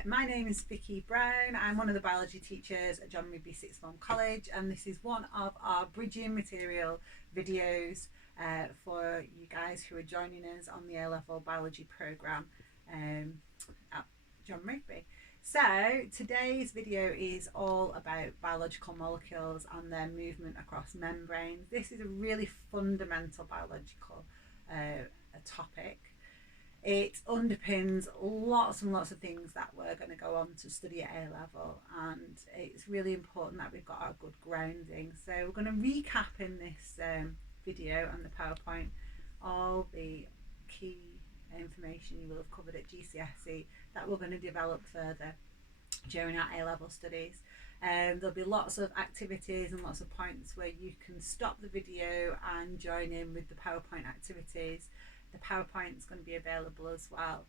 Hi, my name is Vicky Brown. I'm one of the biology teachers at John Rigby Sixth Form College, and this is one of our bridging material videos for you guys who are joining us on the A-level biology programme at John Rigby. So today's video is all about biological molecules and their movement across membranes. This is a really fundamental biological topic. It underpins lots and lots of things that we're going to go on to study at A level, and it's really important that we've got our good grounding. So we're going to recap in this video and the PowerPoint all the key information you will have covered at GCSE that we're going to develop further during our A level studies. There'll be lots of activities and lots of points where you can stop the video and join in with the PowerPoint activities. The PowerPoint is going to be available as well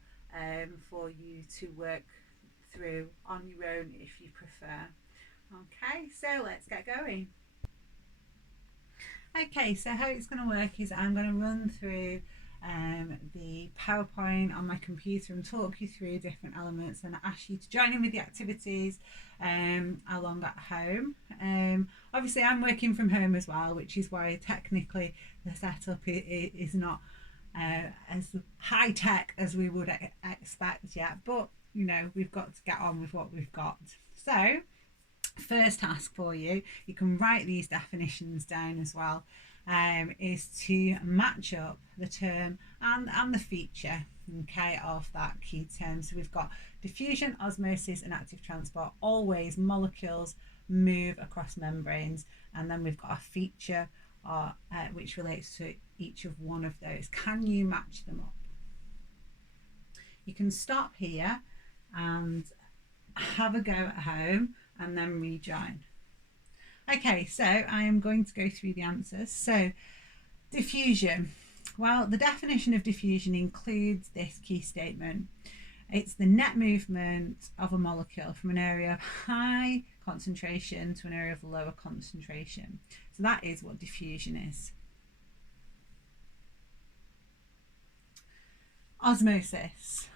for you to work through on your own if you prefer. Okay, so let's get going. Okay, so how it's going to work is I'm going to run through the PowerPoint on my computer and talk you through different elements and ask you to join in with the activities along at home. Obviously I'm working from home as well, which is why technically the setup is not as high tech as we would expect yet, but you know, we've got to get on with what we've got. So first task for you, you can write these definitions down as well, is to match up the term and the feature, okay, of that key term. So we've got diffusion, osmosis and active transport. Always molecules move across membranes, and then we've got a feature which relates to each of one of those. Can you match them up? You can stop here and have a go at home and then rejoin. Okay, so I am going to go through the answers. So diffusion. Well, the definition of diffusion includes this key statement. It's the net movement of a molecule from an area of high concentration to an area of lower concentration. So that is what diffusion is. Osmosis.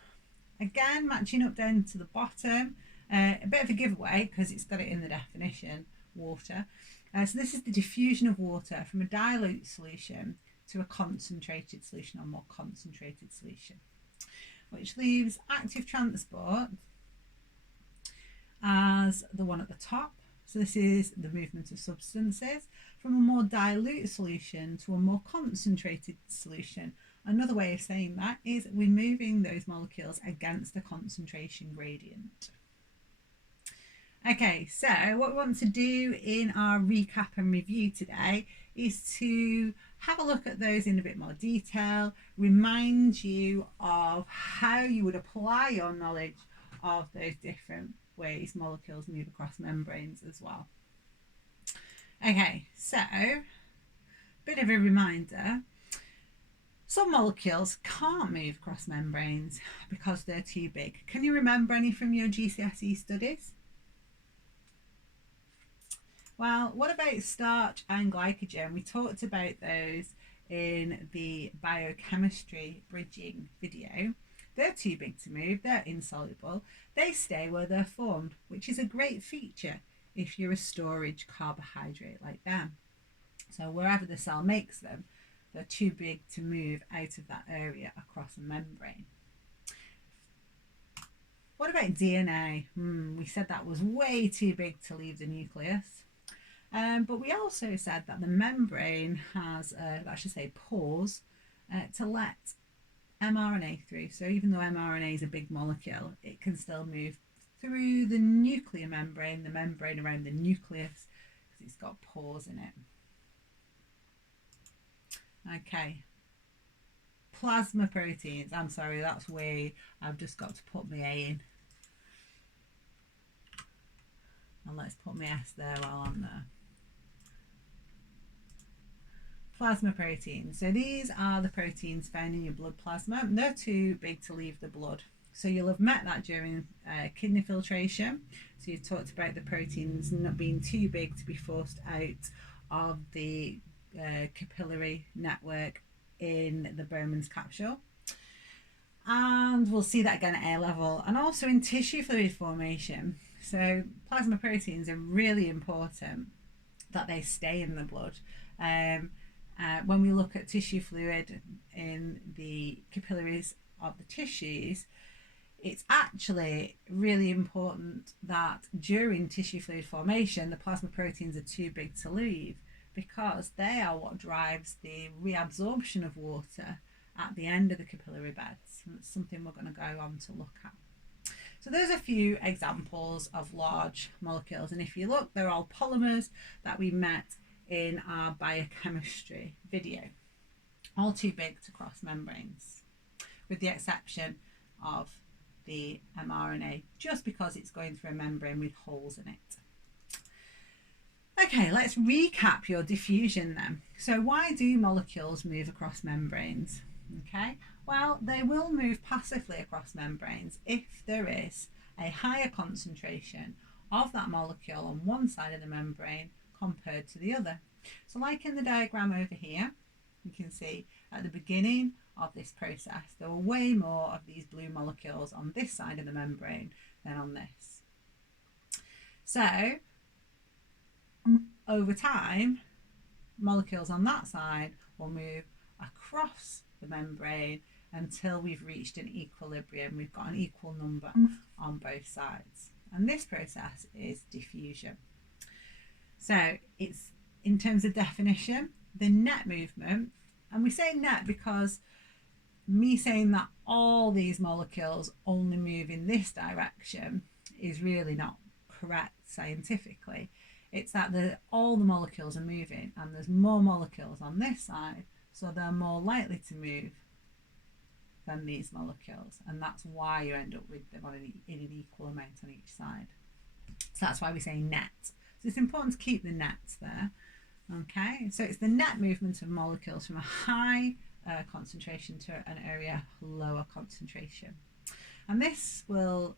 Again, matching up down to the bottom. A bit of a giveaway because it's got it in the definition, water. So this is the diffusion of water from a dilute solution to a concentrated solution or more concentrated solution, which leaves active transport as the one at the top. So this is the movement of substances from a more dilute solution to a more concentrated solution. Another way of saying that is we're moving those molecules against a concentration gradient. Okay, so what we want to do in our recap and review today is to have a look at those in a bit more detail, remind you of how you would apply your knowledge of those different ways molecules move across membranes as well. Okay, so bit of a reminder. Some molecules can't move across membranes because they're too big. Can you remember any from your GCSE studies? Well, what about starch and glycogen? We talked about those in the biochemistry bridging video. They're too big to move, they're insoluble. They stay where they're formed, which is a great feature if you're a storage carbohydrate like them. So wherever the cell makes them, they're too big to move out of that area across a membrane. What about DNA? We said that was way too big to leave the nucleus. But we also said that the membrane has, I should say, pores to let mRNA through. So even though mRNA is a big molecule, it can still move through the nuclear membrane, the membrane around the nucleus, because it's got pores in it. Okay. Plasma proteins. I'm sorry, that's way, I've just got to put my A in. And let's put my S there while I'm there. Plasma proteins. So these are the proteins found in your blood plasma. And they're too big to leave the blood. So you'll have met that during kidney filtration. So you've talked about the proteins not being too big to be forced out of the capillary network in the Bowman's capsule. And we'll see that again at A level, and also in tissue fluid formation. So plasma proteins are really important that they stay in the blood. When we look at tissue fluid in the capillaries of the tissues, it's actually really important that during tissue fluid formation, the plasma proteins are too big to leave, because they are what drives the reabsorption of water at the end of the capillary beds. And it's something we're going to go on to look at. So there's a few examples of large molecules, and if you look, they're all polymers that we met in our biochemistry video. All too big to cross membranes, with the exception of the mRNA, just because it's going through a membrane with holes in it. Okay, let's recap your diffusion then. So why do molecules move across membranes? Okay, well, they will move passively across membranes if there is a higher concentration of that molecule on one side of the membrane compared to the other. So like in the diagram over here, you can see at the beginning of this process, there were way more of these blue molecules on this side of the membrane than on this. So over time, molecules on that side will move across the membrane until we've reached an equilibrium. We've got an equal number on both sides. And this process is diffusion. So it's, in terms of definition, the net movement, and we say net because me saying that all these molecules only move in this direction is really not correct scientifically. It's that all the molecules are moving, and there's more molecules on this side, so they're more likely to move than these molecules, and that's why you end up with them in an equal amount on each side. So that's why we say net. So it's important to keep the nets there. Okay, so it's the net movement of molecules from a high concentration to an area lower concentration, and this will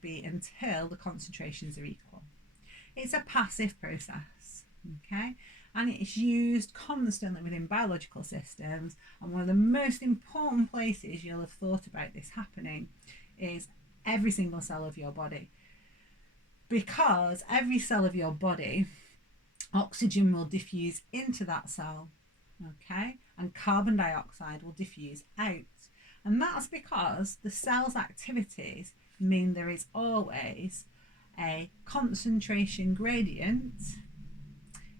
be until the concentrations are equal. It's a passive process, okay, and it's used constantly within biological systems, and one of the most important places you'll have thought about this happening is every single cell of your body, because every cell of your body, oxygen will diffuse into that cell, okay, and carbon dioxide will diffuse out. And that's because the cell's activities mean there is always a concentration gradient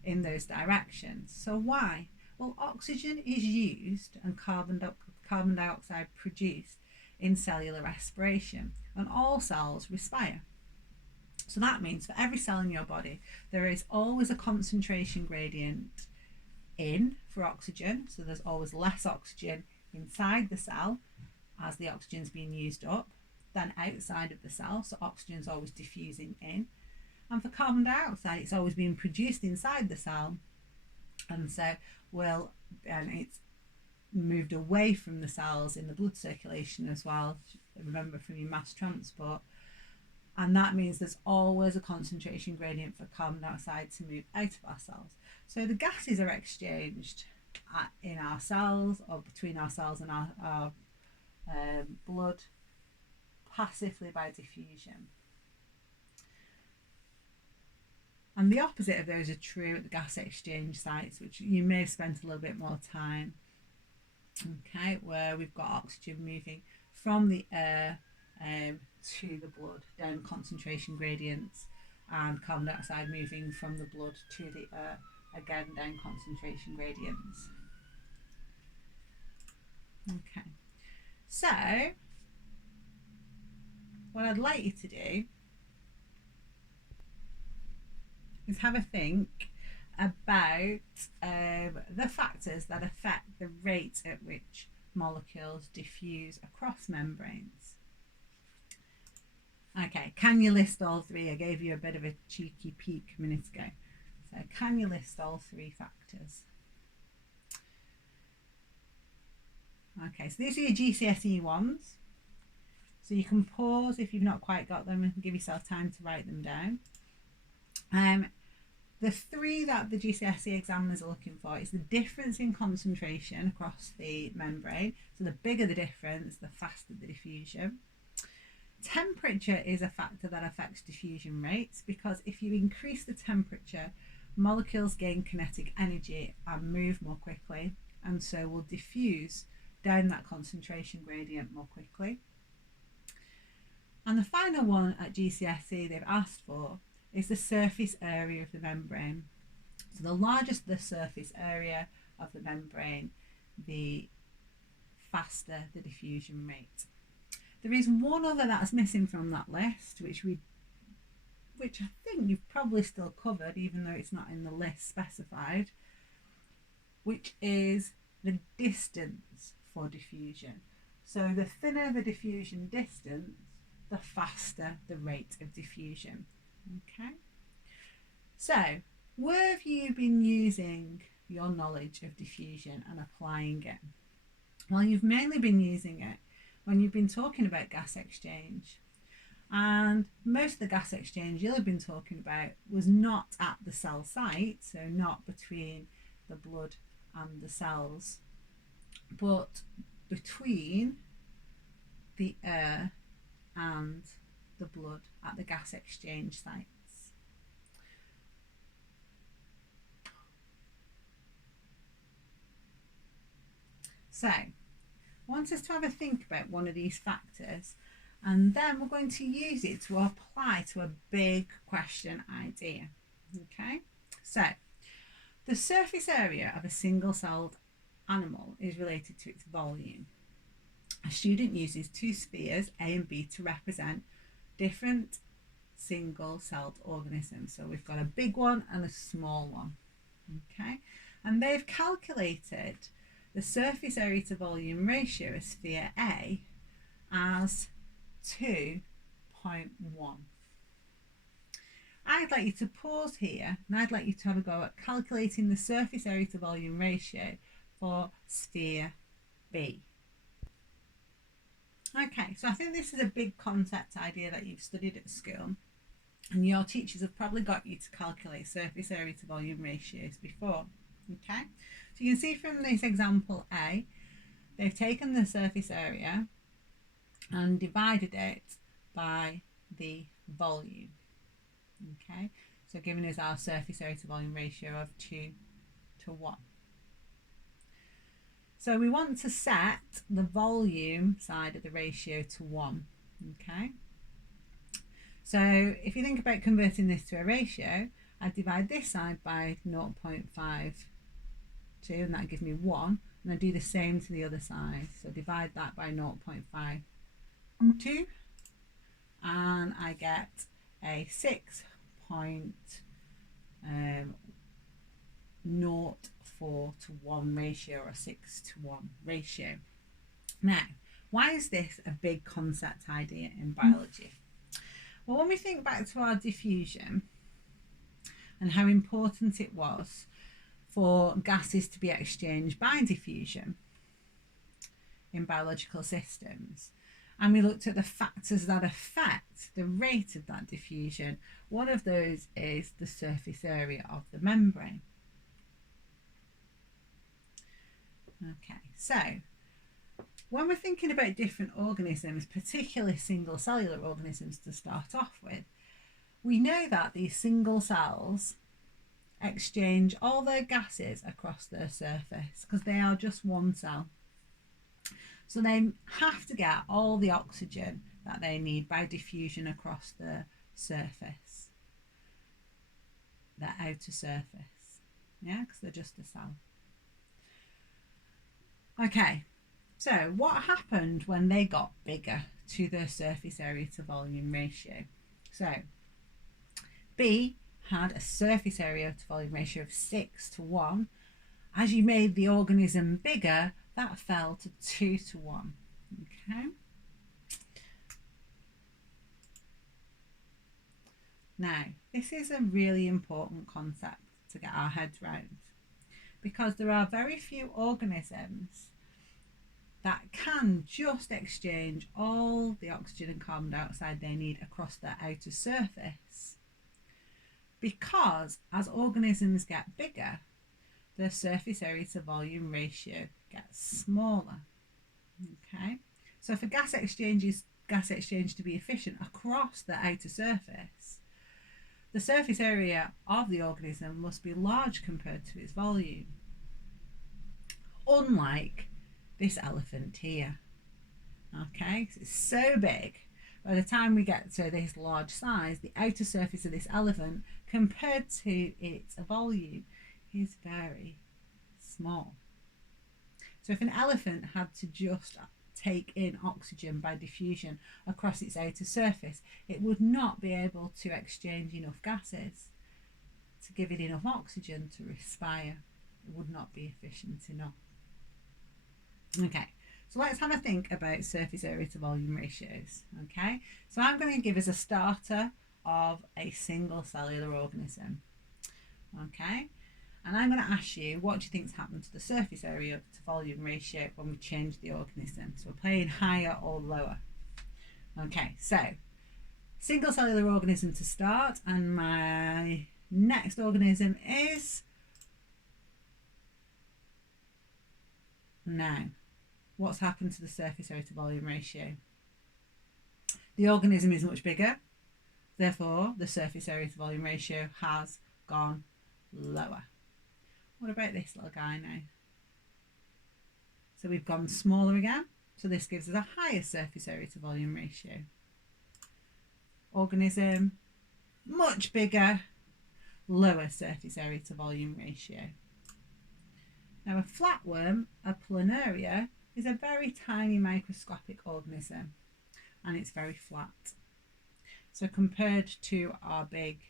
in those directions. So why? Well, oxygen is used and carbon dioxide produced in cellular respiration, and all cells respire. So that means for every cell in your body, there is always a concentration gradient in for oxygen. So there's always less oxygen inside the cell as the oxygen's being used up than outside of the cell. So oxygen's always diffusing in. And for carbon dioxide, it's always being produced inside the cell. And so it's moved away from the cells in the blood circulation as well. Remember from your mass transport. And that means there's always a concentration gradient for carbon dioxide to move out of our cells. So the gases are exchanged in our cells, or between our cells and our blood, passively by diffusion. And the opposite of those are true at the gas exchange sites, which you may have spent a little bit more time, okay, where we've got oxygen moving from the air to the blood down concentration gradients, and carbon dioxide moving from the blood to the air, again down concentration gradients. Okay, so what I'd like you to do is have a think about the factors that affect the rate at which molecules diffuse across membranes. Okay, can you list all three? I gave you a bit of a cheeky peek a minute ago. So can you list all three factors? Okay, so these are your GCSE ones. So you can pause if you've not quite got them and give yourself time to write them down. the three that the GCSE examiners are looking for is the difference in concentration across the membrane. So the bigger the difference, the faster the diffusion. Temperature is a factor that affects diffusion rates, because if you increase the temperature, molecules gain kinetic energy and move more quickly, and so will diffuse down that concentration gradient more quickly. And the final one at GCSE they've asked for is the surface area of the membrane. So the larger the surface area of the membrane, the faster the diffusion rate. There is one other that's missing from that list, which I think you've probably still covered, even though it's not in the list specified, which is the distance for diffusion. So the thinner the diffusion distance, the faster the rate of diffusion. Okay, so where have you been using your knowledge of diffusion and applying it? Well, you've mainly been using it when you've been talking about gas exchange, and most of the gas exchange you'll have been talking about was not at the cell site, so not between the blood and the cells, but between the air and the blood at the gas exchange sites. So I want us to have a think about one of these factors, and then we're going to use it to apply to a big question idea. Okay, so the surface area of a single-celled animal is related to its volume. A student uses two spheres, A and B, to represent different single-celled organisms. So we've got a big one and a small one. Okay, and they've calculated the surface area to volume ratio of sphere A as 2.1. I'd like you to pause here, and I'd like you to have a go at calculating the surface area to volume ratio for sphere B. Okay, so I think this is a big concept idea that you've studied at school, and your teachers have probably got you to calculate surface area to volume ratios before. Okay, so you can see from this example A, they've taken the surface area and divided it by the volume. Okay, so giving us our surface area to volume ratio of 2:1. So we want to set the volume side of the ratio to 1. Okay, so if you think about converting this to a ratio, I divide this side by 0.52, and that gives me 1, and I do the same to the other side. So divide that by 0.52, and I get a 6.04:1 ratio, or a 6:1 ratio. Now, why is this a big concept idea in biology? Well, when we think back to our diffusion and how important it was for gases to be exchanged by diffusion in biological systems, and we looked at the factors that affect the rate of that diffusion, one of those is the surface area of the membrane. Okay, so when we're thinking about different organisms, particularly single cellular organisms to start off with, we know that these single cells exchange all their gases across their surface because they are just one cell. So they have to get all the oxygen that they need by diffusion across the surface, their outer surface, yeah, because they're just a cell. Okay, so what happened when they got bigger to their surface area to volume ratio? So B had a surface area to volume ratio of 6:1. As you made the organism bigger, that fell to 2:1. Okay. Now, this is a really important concept to get our heads around, because there are very few organisms that can just exchange all the oxygen and carbon dioxide they need across their outer surface, because as organisms get bigger, the surface area to volume ratio gets smaller. Okay, so for gas exchange to be efficient across the outer surface, the surface area of the organism must be large compared to its volume. Unlike this elephant here. Okay, so it's so big. By the time we get to this large size, the outer surface of this elephant compared to its volume is very small. So if an elephant had to just take in oxygen by diffusion across its outer surface, it would not be able to exchange enough gases to give it enough oxygen to respire. It would not be efficient enough. Okay, so let's have a think about surface area to volume ratios. Okay, so I'm going to give us a starter of a single cellular organism. Okay, and I'm going to ask you, what do you think's happened to the surface area to volume ratio when we change the organism? So we're playing higher or lower. Okay, so single cellular organism to start, and my next organism is now. What's happened to the surface area to volume ratio? The organism is much bigger, therefore the surface area to volume ratio has gone lower. What about this little guy now? So we've gone smaller again, so this gives us a higher surface area to volume ratio. Organism, much bigger, lower surface area to volume ratio. Now a flatworm, a planaria, is a very tiny microscopic organism, and it's very flat. So compared to our big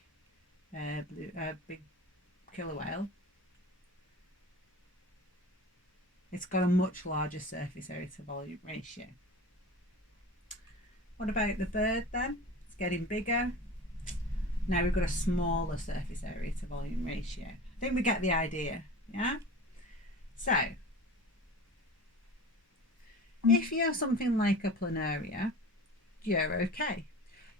killer whale, it's got a much larger surface area to volume ratio. What about the bird then? It's getting bigger. Now we've got a smaller surface area to volume ratio. I think we get the idea, yeah? So if you're something like a planaria, you're okay.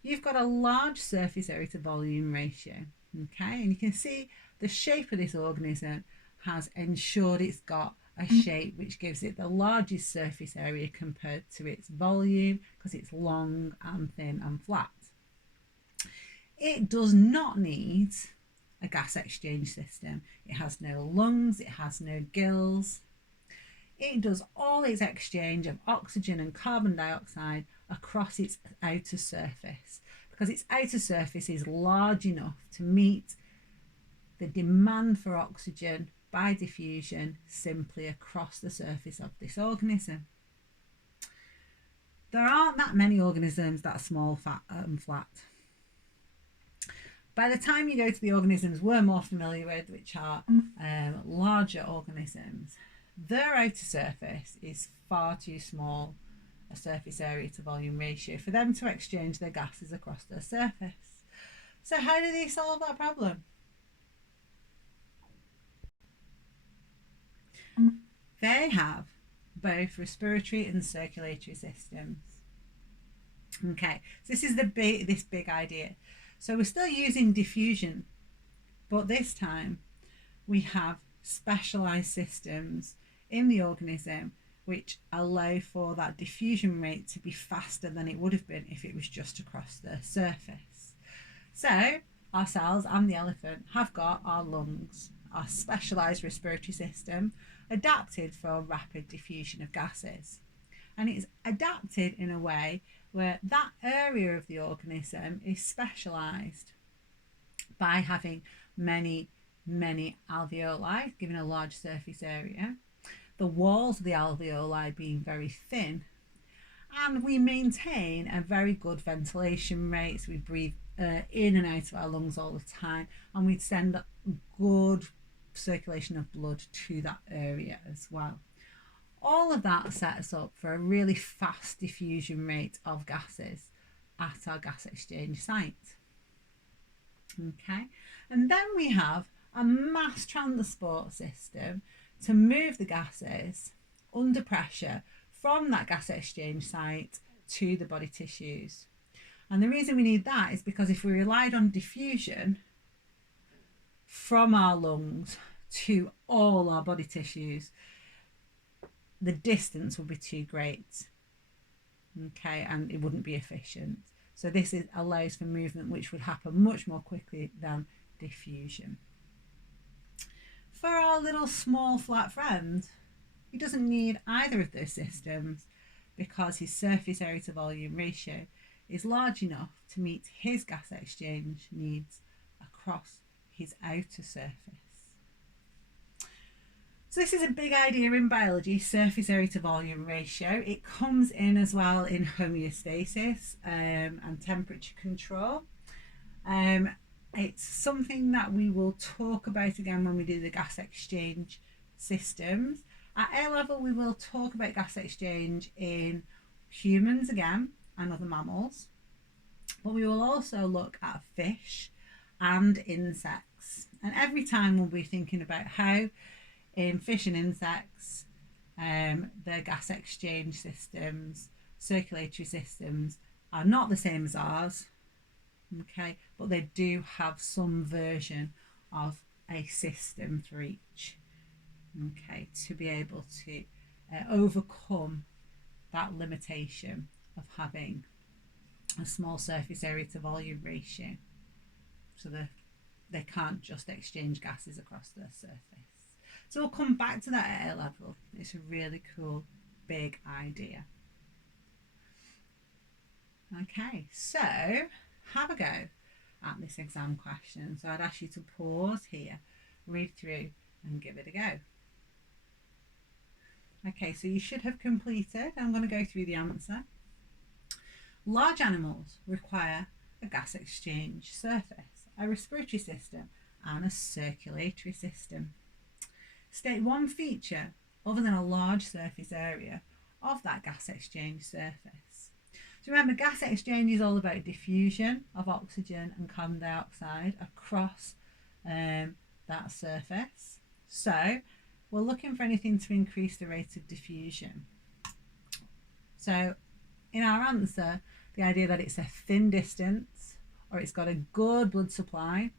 You've got a large surface area to volume ratio, okay? And you can see the shape of this organism has ensured it's got a shape which gives it the largest surface area compared to its volume, because it's long and thin and flat. It does not need a gas exchange system. It has no lungs, it has no gills. It does all its exchange of oxygen and carbon dioxide across its outer surface, because its outer surface is large enough to meet the demand for oxygen by diffusion simply across the surface of this organism. There aren't that many organisms that are small, fat and flat. By the time you go to the organisms we're more familiar with, which are larger organisms, their outer surface is far too small a surface area to volume ratio for them to exchange their gases across their surface. So how do they solve that problem? They have both respiratory and circulatory systems. Okay, so this is this big idea. So we're still using diffusion, but this time we have specialised systems in the organism which allow for that diffusion rate to be faster than it would have been if it was just across the surface. So ourselves and the elephant have got our lungs, our specialised respiratory system, adapted for rapid diffusion of gases. And it's adapted in a way where that area of the organism is specialised by having many alveoli, giving a large surface area, the walls of the alveoli being very thin, and we maintain a very good ventilation rate, so we breathe in and out of our lungs all the time, and we send good circulation of blood to that area as well. All of that sets up for a really fast diffusion rate of gases at our gas exchange site. Okay, and then we have a mass transport system to move the gases under pressure from that gas exchange site to the body tissues. And the reason we need that is because if we relied on diffusion, from our lungs to all our body tissues, the distance will be too great. Okay, and it wouldn't be efficient. So this allows for movement which would happen much more quickly than diffusion. For our little small flat friend, he doesn't need either of those systems because his surface area to volume ratio is large enough to meet his gas exchange needs across his outer surface. So this is a big idea in biology, surface area to volume ratio. It comes in as well in homeostasis and temperature control. It's something that we will talk about again when we do the gas exchange systems. At A level, we will talk about gas exchange in humans again and other mammals, but we will also look at fish and insects. And every time we'll be thinking about how in fish and insects, their gas exchange systems, circulatory systems are not the same as ours, okay, but they do have some version of a system for each, okay, to be able to overcome that limitation of having a small surface area to volume ratio, so they can't just exchange gases across their surface. So we'll come back to that at A level. It's a really cool, big idea. Okay, so have a go at this exam question. So I'd ask you to pause here, read through and give it a go. Okay, so you should have completed. I'm going to go through the answer. Large animals require a gas exchange surface, a respiratory system and a circulatory system. State one feature other than a large surface area of that gas exchange surface. So remember, gas exchange is all about diffusion of oxygen and carbon dioxide across that surface. So we're looking for anything to increase the rate of diffusion. So in our answer, the idea that it's a thin distance or it's got a good blood supply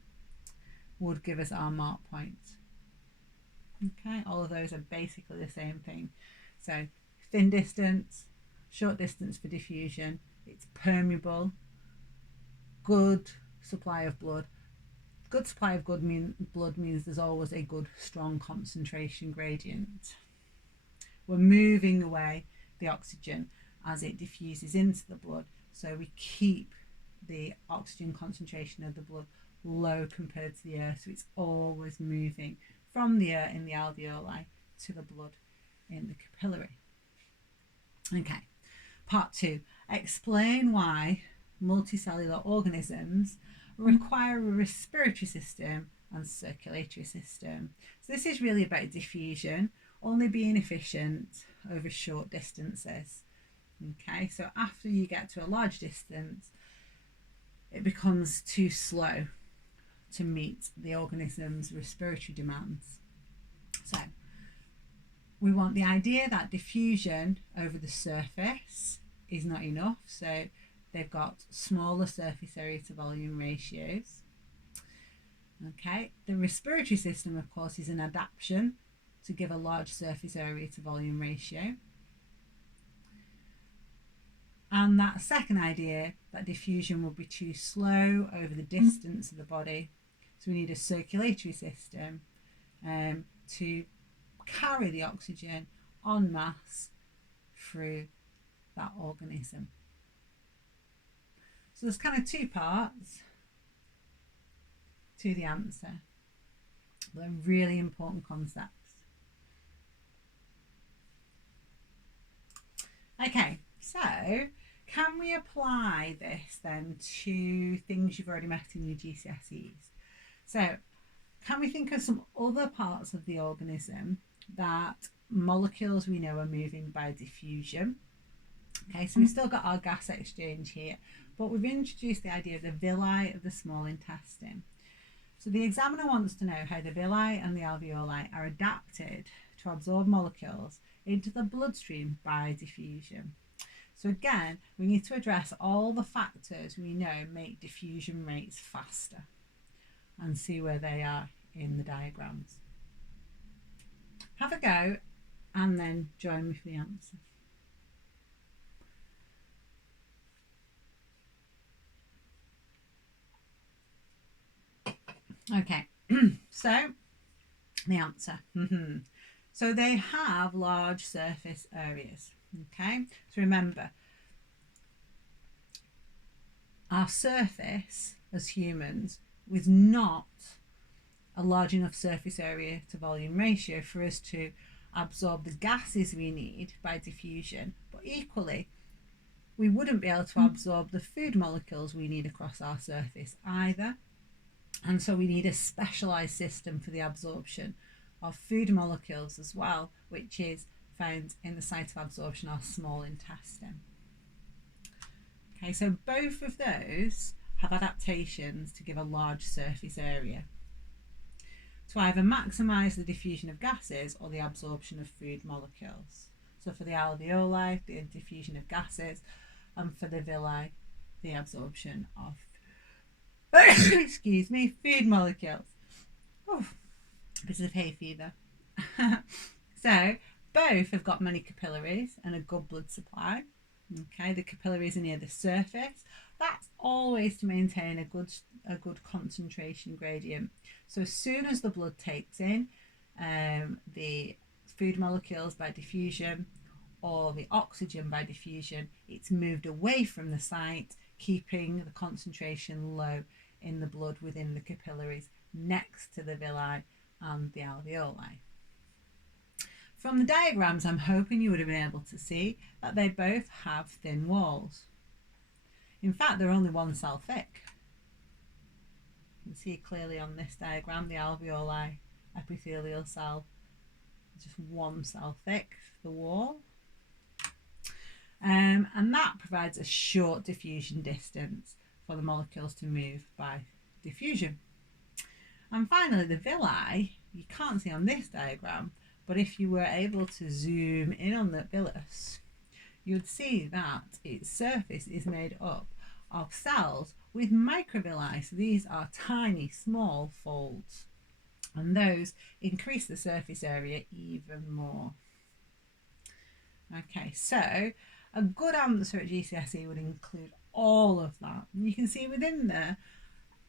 would give us our mark point. Okay, all of those are basically the same thing. So thin distance, short distance for diffusion, it's permeable, good supply of blood. Good supply of blood means there's always a good strong concentration gradient. We're moving away the oxygen as it diffuses into the blood, so we keep the oxygen concentration of the blood low compared to the air, so it's always moving from the air in the alveoli to the blood in the capillary. Okay, part 2. Explain why multicellular organisms require a respiratory system and circulatory system. So this is really about diffusion, only being efficient over short distances. Okay, so after you get to a large distance, it becomes too slow to meet the organism's respiratory demands. So we want the idea that diffusion over the surface is not enough, so they've got smaller surface area to volume ratios. Okay, the respiratory system, of course, is an adaptation to give a large surface area to volume ratio. And that second idea, that diffusion will be too slow over the distance of the body, so we need a circulatory system to carry the oxygen en masse through that organism. So there's kind of two parts to the answer. They're really important concepts. Okay, so can we apply this then to things you've already met in your GCSEs? So can we think of some other parts of the organism that molecules we know are moving by diffusion? Okay, so we've still got our gas exchange here, but we've introduced the idea of the villi of the small intestine. So the examiner wants to know how the villi and the alveoli are adapted to absorb molecules into the bloodstream by diffusion. So again, we need to address all the factors we know make diffusion rates faster and see where they are in the diagrams. Have a go and then join me for the answer. Okay, so the answer. So they have large surface areas. Okay, so remember, our surface as humans was not a large enough surface area to volume ratio for us to absorb the gases we need by diffusion, but equally we wouldn't be able to absorb the food molecules we need across our surface either. And so we need a specialized system for the absorption of food molecules as well, which is found in the site of absorption, our small intestine. Okay, so both of those have adaptations to give a large surface area to either maximise the diffusion of gases or the absorption of food molecules. So for the alveoli, the diffusion of gases, and for the villi, the absorption of excuse me, food molecules. Oh, a bit of hay fever. So both have got many capillaries and a good blood supply. Okay, the capillaries are near the surface. That's always to maintain a good concentration gradient. So as soon as the blood takes in the food molecules by diffusion or the oxygen by diffusion, it's moved away from the site, keeping the concentration low in the blood within the capillaries next to the villi and the alveoli. From the diagrams, I'm hoping you would have been able to see that they both have thin walls. In fact, they're only 1 cell thick. You can see clearly on this diagram, the alveoli epithelial cell is just 1 cell thick, the wall. And that provides a short diffusion distance for the molecules to move by diffusion. And finally, the villi, you can't see on this diagram, but if you were able to zoom in on the villus, you'd see that its surface is made up of cells with microvilli. So these are tiny, small folds, and those increase the surface area even more. Okay, so a good answer at GCSE would include all of that. And you can see within there,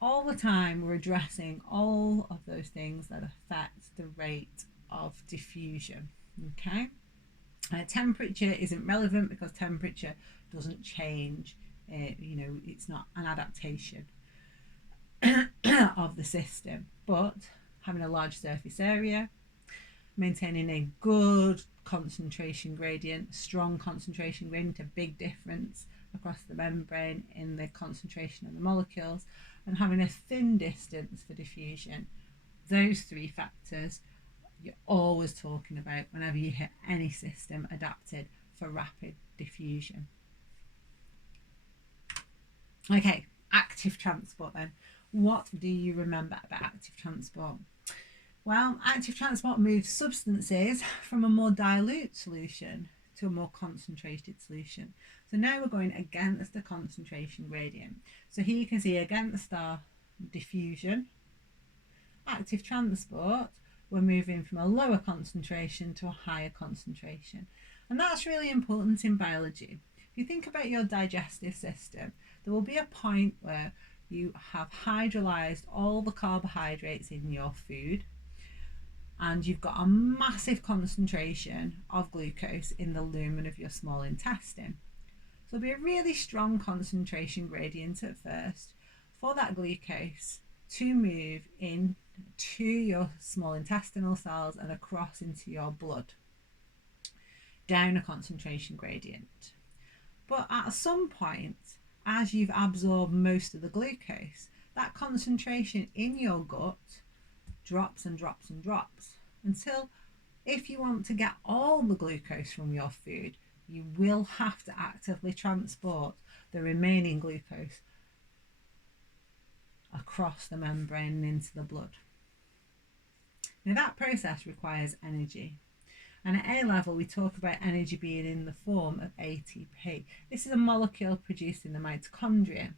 all the time we're addressing all of those things that affect the rate of diffusion. Okay, temperature isn't relevant because temperature doesn't change. It's not an adaptation of the system, but having a large surface area, maintaining a good concentration gradient, strong concentration gradient, a big difference across the membrane in the concentration of the molecules, and having a thin distance for diffusion. Those 3 factors you're always talking about whenever you hit any system adapted for rapid diffusion. Okay, active transport then. What do you remember about active transport? Well, active transport moves substances from a more dilute solution to a more concentrated solution. So now we're going against the concentration gradient. So here you can see against our diffusion, active transport, we're moving from a lower concentration to a higher concentration. And that's really important in biology. If you think about your digestive system, there will be a point where you have hydrolyzed all the carbohydrates in your food, and you've got a massive concentration of glucose in the lumen of your small intestine. So there'll be a really strong concentration gradient at first for that glucose to move into your small intestinal cells and across into your blood, down a concentration gradient. But at some point, as you've absorbed most of the glucose, that concentration in your gut drops and drops and drops until, if you want to get all the glucose from your food, you will have to actively transport the remaining glucose across the membrane and into the blood. Now that process requires energy. And at A level, we talk about energy being in the form of ATP. This is a molecule produced in the mitochondria.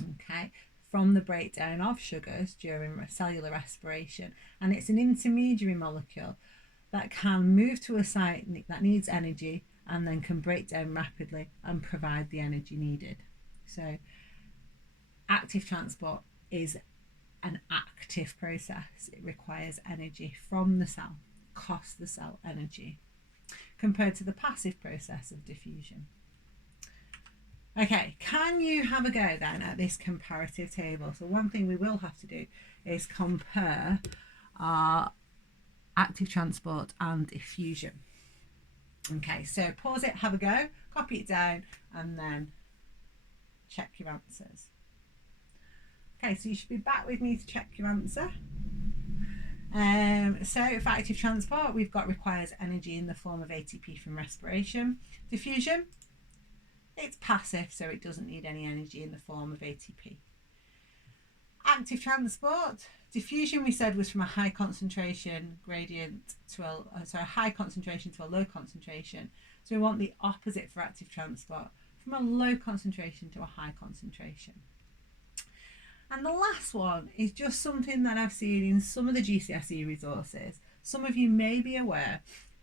Okay, from the breakdown of sugars during cellular respiration, and it's an intermediary molecule that can move to a site that needs energy and then can break down rapidly and provide the energy needed. So active transport is an active process. It requires energy from the cell, costs the cell energy, compared to the passive process of diffusion. Okay, can you have a go then at this comparative table? So one thing we will have to do is compare our active transport and diffusion. Okay, so pause it, have a go, copy it down, and then check your answers. Okay, so you should be back with me to check your answer. So for active transport, we've got requires energy in the form of ATP from respiration. Diffusion, it's passive, so it doesn't need any energy in the form of ATP. Active transport, diffusion we said was from a high concentration gradient to a high concentration to a low concentration. So we want the opposite for active transport, from a low concentration to a high concentration. And the last one is just something that I've seen in some of the GCSE resources. Some of you may be aware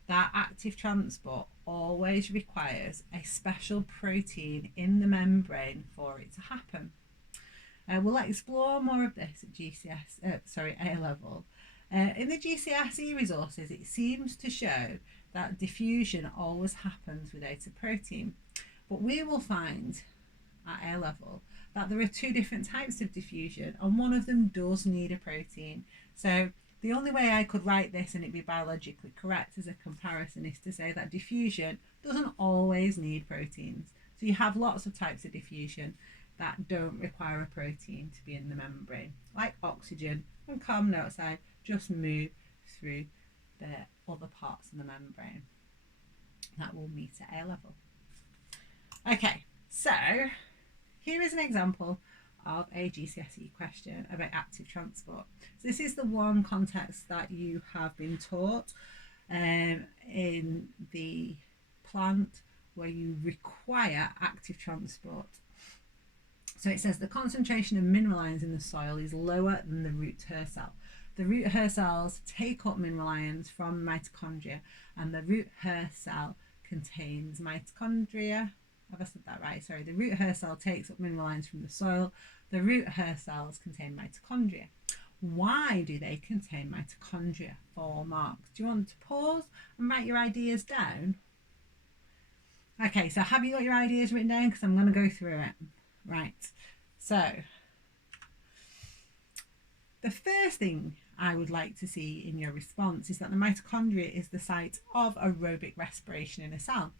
that active transport always requires a special protein in the membrane for it to happen. We'll explore more of this at A level. In the GCSE resources, it seems to show that diffusion always happens without a protein. But we will find at A level that there are two different types of diffusion, and one of them does need a protein. So the only way I could write this and it be biologically correct as a comparison is to say that diffusion doesn't always need proteins. So you have lots of types of diffusion that don't require a protein to be in the membrane, like oxygen and carbon dioxide just move through the other parts of the membrane. That will meet at A level. Okay, so here is an example of a GCSE question about active transport. So this is the one context that you have been taught in the plant where you require active transport. So it says the concentration of mineral ions in the soil is lower than the root hair cell. The root hair cells take up mineral ions from mitochondria, and the root hair cell contains mitochondria. Have I said that right? Sorry, the root hair cell takes up mineral ions from the soil. The root hair cells contain mitochondria. Why do they contain mitochondria? 4 marks. Do you want to pause and write your ideas down? Okay, so have you got your ideas written down? Because I'm going to go through it. Right, so the first thing I would like to see in your response is that the mitochondria is the site of aerobic respiration in a cell.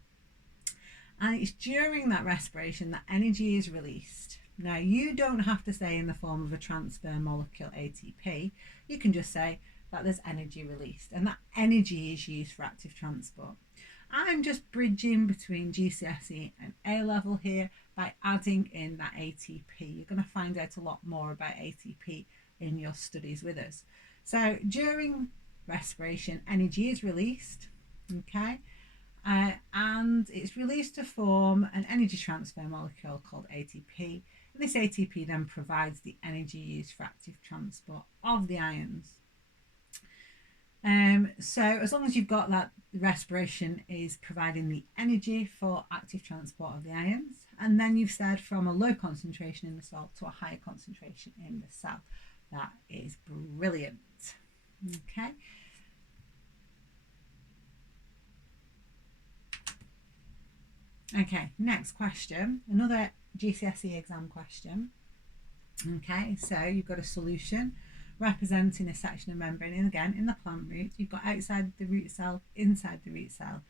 And it's during that respiration that energy is released. Now, you don't have to say in the form of a transfer molecule ATP. You can just say that there's energy released, and that energy is used for active transport. I'm just bridging between GCSE and A level here by adding in that ATP. You're going to find out a lot more about ATP in your studies with us. So during respiration, energy is released, okay? And it's released to form an energy transfer molecule called ATP. And this ATP then provides the energy used for active transport of the ions. So as long as you've got that, respiration is providing the energy for active transport of the ions, and then you've said from a low concentration in the soil to a higher concentration in the cell. That is brilliant. Okay. Okay, next question, another GCSE exam question. Okay, so you've got a solution representing a section of membrane, and again in the plant root you've got outside the root cell, inside the root cell,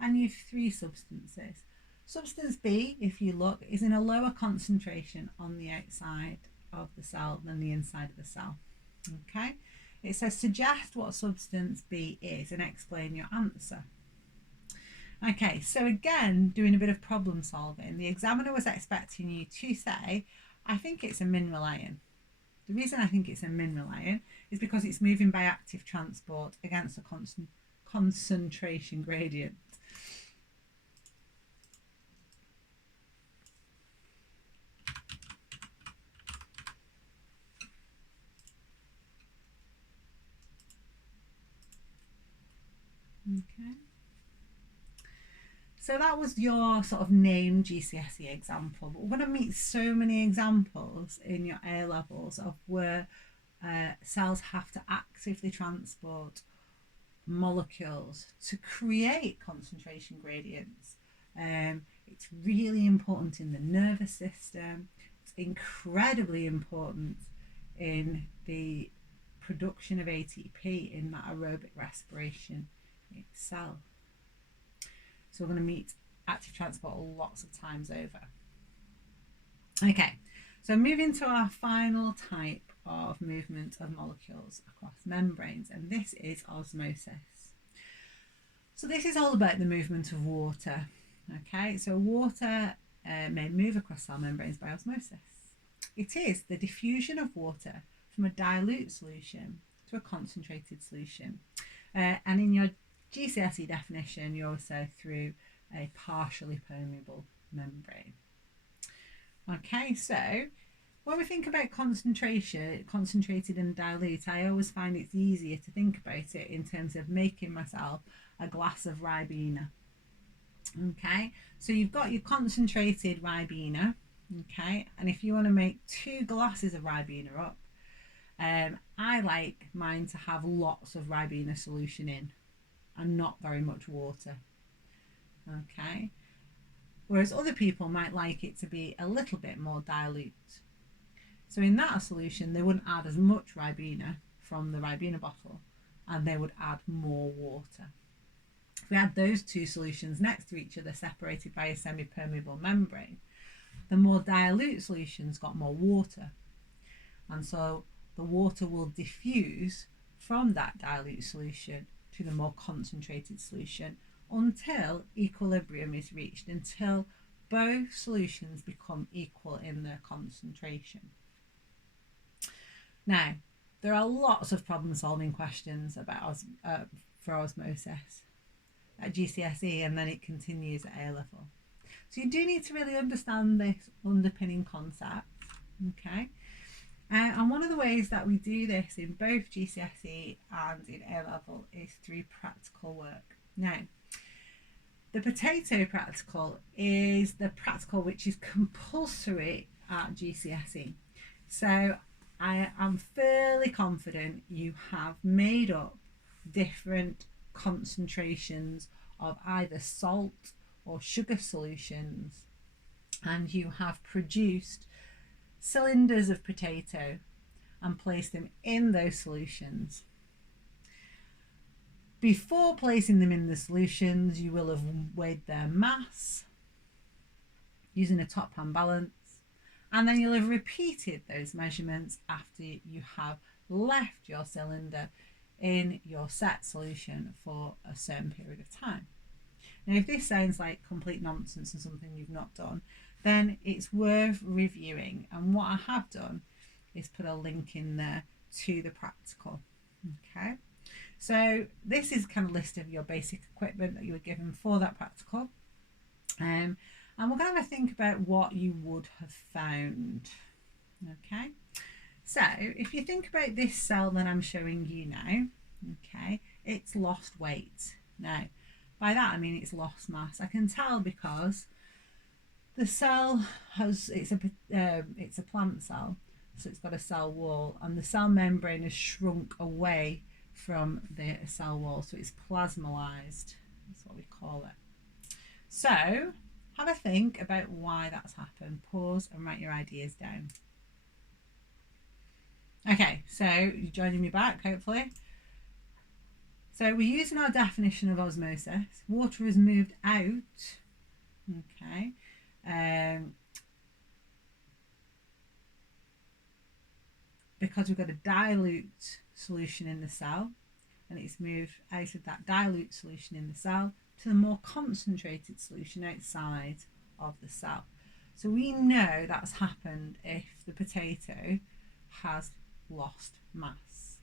and you've 3 substances. Substance B, if you look, is in a lower concentration on the outside of the cell than the inside of the cell. Okay, it says suggest what substance B is and explain your answer. Okay, so again, doing a bit of problem solving, the examiner was expecting you to say, I think it's a mineral ion. The reason I think it's a mineral ion is because it's moving by active transport against a concentration gradient. Okay. So that was your sort of named GCSE example, but we're going to meet so many examples in your A levels of where cells have to actively transport molecules to create concentration gradients. It's really important in the nervous system. It's incredibly important in the production of ATP in that aerobic respiration itself. So we're going to meet active transport lots of times over. Okay, so moving to our final type of movement of molecules across membranes, and this is osmosis. So this is all about the movement of water. Okay, so water may move across cell membranes by osmosis. It is the diffusion of water from a dilute solution to a concentrated solution. And in your GCSE definition, you always say through a partially permeable membrane. Okay, so when we think about concentration, concentrated and dilute, I always find it's easier to think about it in terms of making myself a glass of Ribena. Okay, so you've got your concentrated Ribena, okay, and if you want to make 2 glasses of Ribena up, I like mine to have lots of Ribena solution in and not very much water. Okay, whereas other people might like it to be a little bit more dilute. So in that solution, they wouldn't add as much Ribena from the Ribena bottle, and they would add more water. If we had those 2 solutions next to each other, separated by a semi-permeable membrane, the more dilute solutions got more water, and so the water will diffuse from that dilute solution to the more concentrated solution until equilibrium is reached, until both solutions become equal in their concentration. Now, there are lots of problem-solving questions about for osmosis at GCSE, and then it continues at A level. So you do need to really understand this underpinning concept, okay? And one of the ways that we do this in both GCSE and in A level is through practical work. Now, the potato practical is the practical which is compulsory at GCSE. So I am fairly confident you have made up different concentrations of either salt or sugar solutions, and you have produced cylinders of potato and placed them in those solutions. Before placing them in the solutions, you will have weighed their mass using a top hand balance, and then you'll have repeated those measurements after you have left your cylinder in your set solution for a certain period of time. Now, if this sounds like complete nonsense and something you've not done, then it's worth reviewing, and what I have done is put a link in there to the practical. Okay, so this is kind of list of your basic equipment that you were given for that practical, and we're going to think about what you would have found. Okay, so if you think about this cell that I'm showing you now, okay, it's lost weight. Now, by that I mean it's lost mass. I can tell because the cell has, it's a plant cell, so it's got a cell wall, and the cell membrane has shrunk away from the cell wall, so it's plasmolysed. That's what we call it. So have a think about why that's happened. Pause and write your ideas down. Okay, so you're joining me back, hopefully. So we're using our definition of osmosis. Water is moved out, okay, because we've got a dilute solution in the cell, and it's moved out of that dilute solution in the cell to the more concentrated solution outside of the cell. So we know that's happened if the potato has lost mass.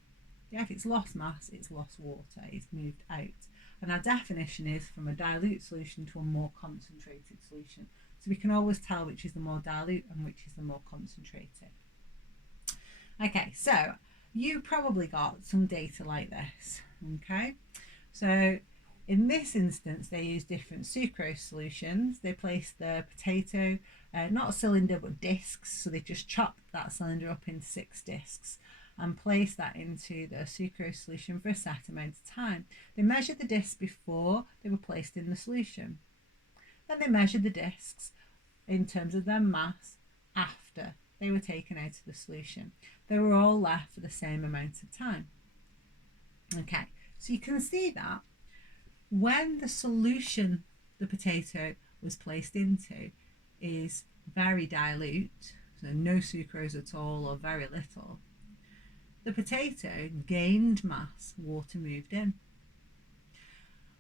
Yeah, if it's lost mass, it's lost water, it's moved out. And our definition is from a dilute solution to a more concentrated solution. So we can always tell which is the more dilute and which is the more concentrated. Okay, so you probably got some data like this, okay? So In this instance, they use different sucrose solutions. They place the potato, not a cylinder, but discs. So they just chop that cylinder up into 6 discs and place that into the sucrose solution for a set amount of time. They measured the discs before they were placed in the solution. Then they measured the discs in terms of their mass after they were taken out of the solution. They were all left for the same amount of time. Okay, so you can see that when the solution the potato was placed into is very dilute, so no sucrose at all or very little, the potato gained mass, water moved in.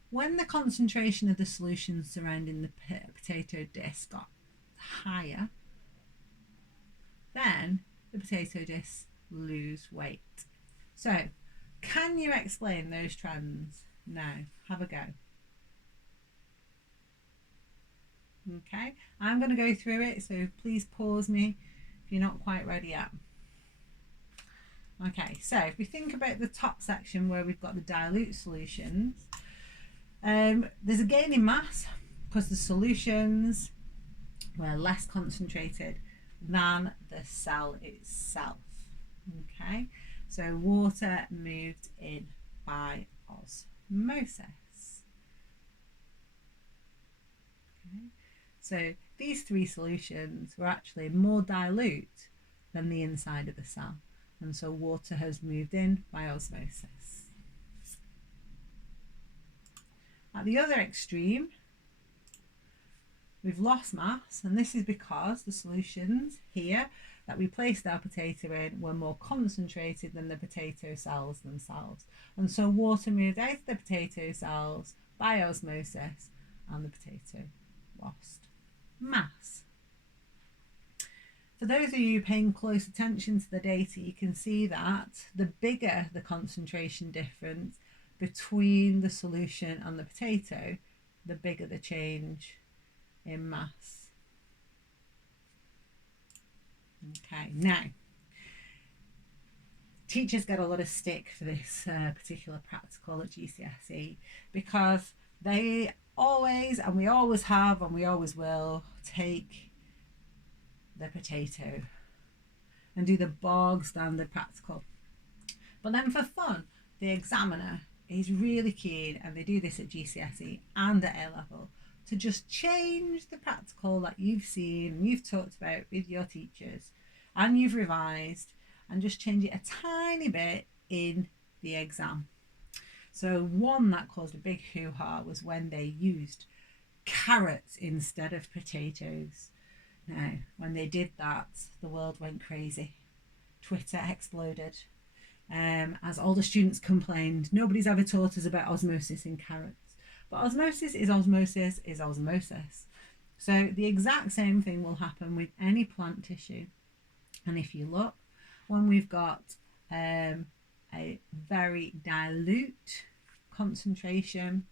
When the concentration of the solution surrounding the potato disc got higher, then the potato discs lose weight. So, can you explain those trends? Now, have a go. Okay, I'm going to go through it, so please pause me if you're not quite ready yet. Okay, so if we think about the top section where we've got the dilute solutions, there's a gain in mass because the solutions were less concentrated than the cell itself. Okay, so water moved in by osmosis. Okay, so these 3 solutions were actually more dilute than the inside of the cell, and so water has moved in by osmosis. At the other extreme, we've lost mass, and this is because the solutions here that we placed our potato in were more concentrated than the potato cells themselves, and so water moved out of the potato cells by osmosis and the potato lost mass. For those of you paying close attention to the data, you can see that the bigger the concentration difference between the solution and the potato, the bigger the change in mass. Okay, now teachers get a lot of stick for this particular practical at GCSE because they always, and we always have and we always will, take the potato and do the bog standard practical. But then for fun, the examiner is really keen, and they do this at GCSE and at A-level, to just change the practical that you've seen and you've talked about with your teachers and you've revised, and just change it a tiny bit in the exam. So one that caused a big hoo-ha was when they used carrots instead of potatoes. Now, when they did that, the world went crazy. Twitter exploded. As all the students complained, nobody's ever taught us about osmosis in carrots. But osmosis is osmosis is osmosis. So the exact same thing will happen with any plant tissue. And if you look, when we've got a very dilute concentration,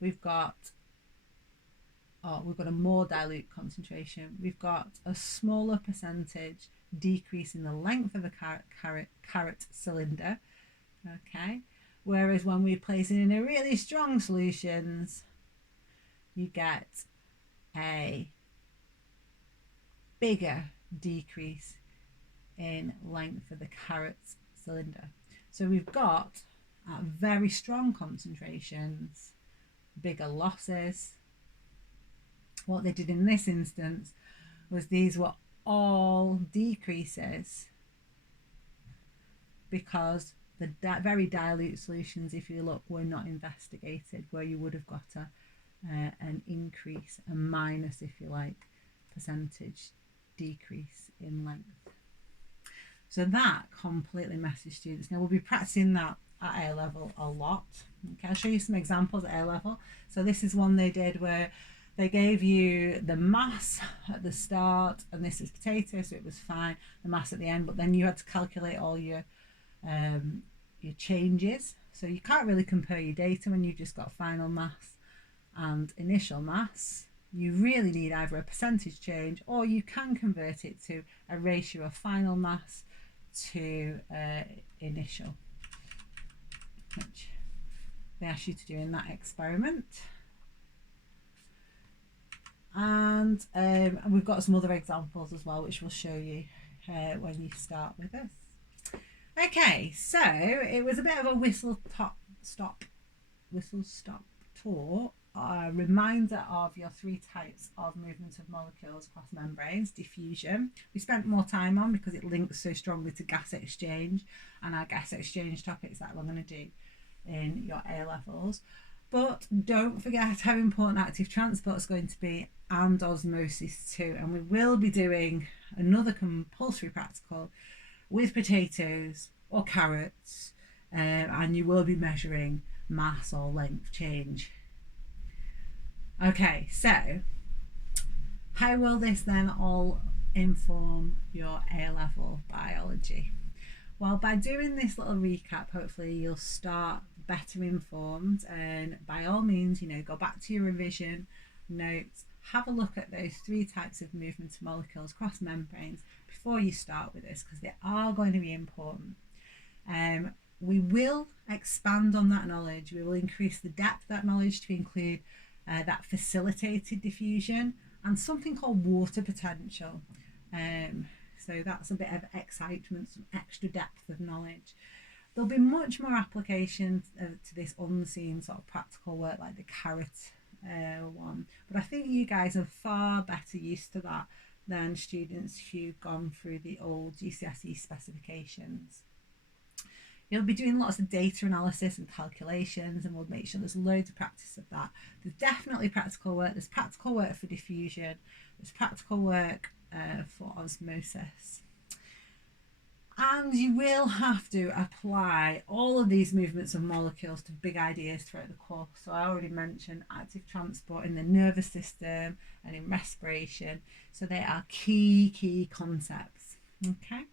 we've got a more dilute concentration, we've got a smaller percentage decrease in the length of the carrot cylinder. Okay, whereas when we place it in a really strong solutions, you get a bigger decrease in length of the carrot cylinder. So we've got at very strong concentrations bigger losses. What they did in this instance was these were all decreases because the very dilute solutions, if you look, were not investigated, where you would have got an increase, a minus, if you like, percentage decrease in length. So that completely messes students. Now we'll be practicing that at A-level a lot. Okay, I'll show you some examples at A-level. So this is one they did where they gave you the mass at the start, and this is potato, so it was fine, the mass at the end, but then you had to calculate all your changes. So you can't really compare your data when you've just got final mass and initial mass. You really need either a percentage change, or you can convert it to a ratio of final mass to initial. which they ask you to do in that experiment. And we've got some other examples as well, which we'll show you when you start with us. Okay, so it was a bit of a whistle stop tour. A reminder of your three types of movement of molecules across membranes. Diffusion we spent more time on because it links so strongly to gas exchange and our gas exchange topics that we're going to do in your A levels. But don't forget how important active transport is going to be, and osmosis too. And we will be doing another compulsory practical with potatoes or carrots, and you will be measuring mass or length change. Okay, so how will this then all inform your A-level biology? Well, by doing this little recap, hopefully you'll start better informed, and by all means, go back to your revision notes, have a look at those three types of movement of molecules across membranes before you start with this, because they are going to be important. We will expand on that knowledge. We will increase the depth of that knowledge to include that facilitated diffusion and something called water potential. So that's a bit of excitement, some extra depth of knowledge. There'll be much more application to this unseen sort of practical work like the carrot one, but I think you guys are far better used to that than students who've gone through the old GCSE specifications. You'll be doing lots of data analysis and calculations, and we'll make sure there's loads of practice of that. There's definitely practical work. There's practical work for diffusion. There's practical work for osmosis. And you will have to apply all of these movements of molecules to big ideas throughout the course. So I already mentioned active transport in the nervous system and in respiration. So they are key concepts. Okay.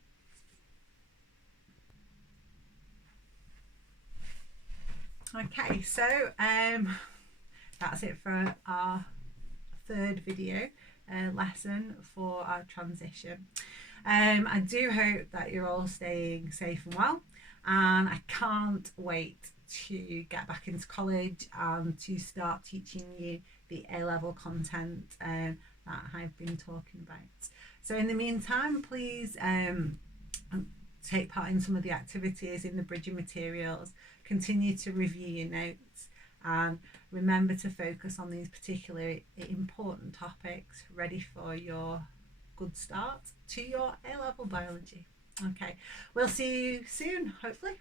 Okay, so that's it for our third video lesson for our transition. I do hope that you're all staying safe and well, and I can't wait to get back into college and to start teaching you the A-level content that I've been talking about. So in the meantime, please take part in some of the activities in the bridging materials, continue to review your notes, and remember to focus on these particularly important topics, ready for your good start to your A-level biology. Okay, we'll see you soon, hopefully.